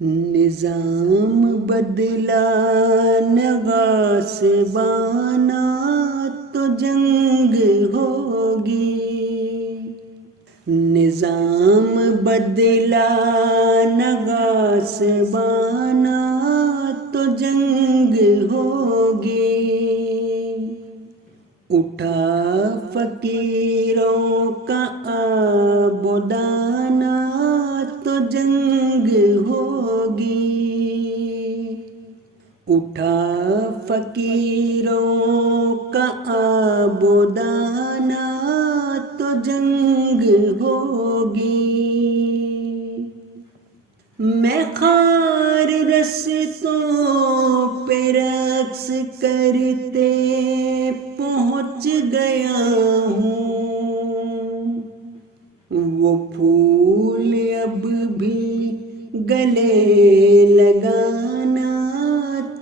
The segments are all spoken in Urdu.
نظام بدلا نگہبانہ تو جنگ ہوگی، نظام بدلا نگہبانہ تو جنگ ہوگی، اٹھا فقیروں کا آبودانہ تو جنگ ہوگی، اٹھا فقیروں کا آبودانہ تو جنگ ہوگی، میں خار رستوں پہ رقص کرتے پہنچ گیا ہوں، وہ پھول اب بھی گلے لگانا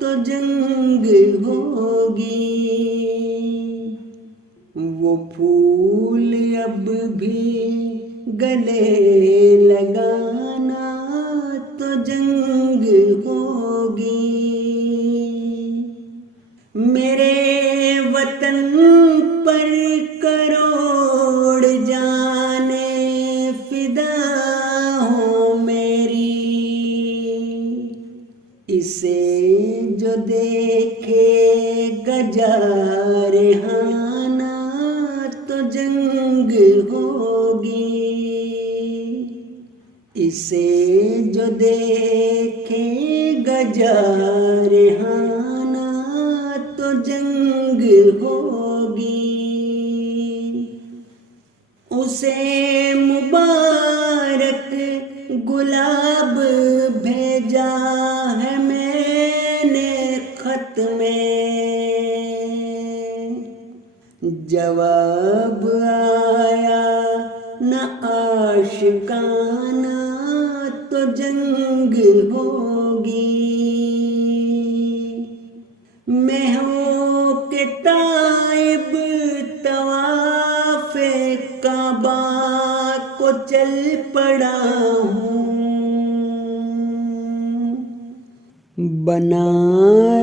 تو جنگ ہوگی، وہ پھول اب بھی گلے لگانا تو جنگ ہوگی، میرے وطن پر کروڑ جانیں فدا ہوں میری، اسے جو دیکھے گا جارحانہ تو جنگ ہوگی، اسے جو دیکھے گا جارحانہ تو جنگ ہوگی، اسے مبارک گلاب بھیجا ہے میں نے خط میں، جواب آیا نہ عاشقانہ تو جنگ ہوگی، میں ہو کہ تائب طواف کعبہ کو چل پڑا ہوں، بنا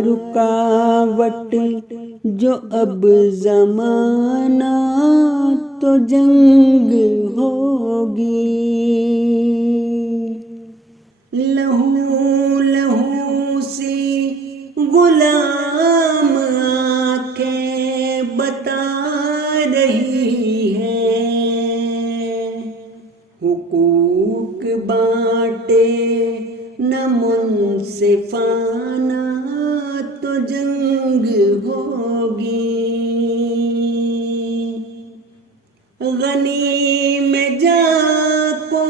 رکاوٹ جو اب زمانہ تو جنگ ہوگی، لہو لہو سی غلام آنکھیں بتا رہی ہیں، حقوق بانٹے نہ منصفانہ تو جنگ ہوگی، غنی میں جا کو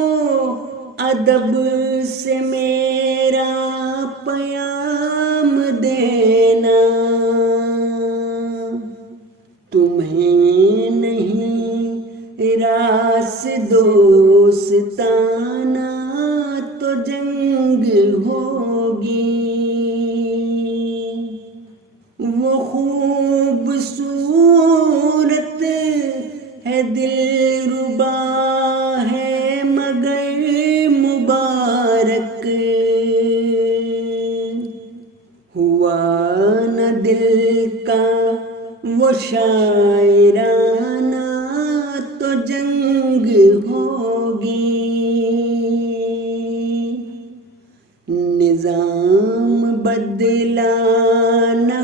ادب سے میرا پیام دینا، تمہیں نہیں راس دوستانہ تو جنگ ہوگی، وہ خوبصورت ہے دلربا ہے مگر مبارک، ہوا نہ دل کا وہ شاعرانہ تو جنگ ہوگی، نظام بدلا نہ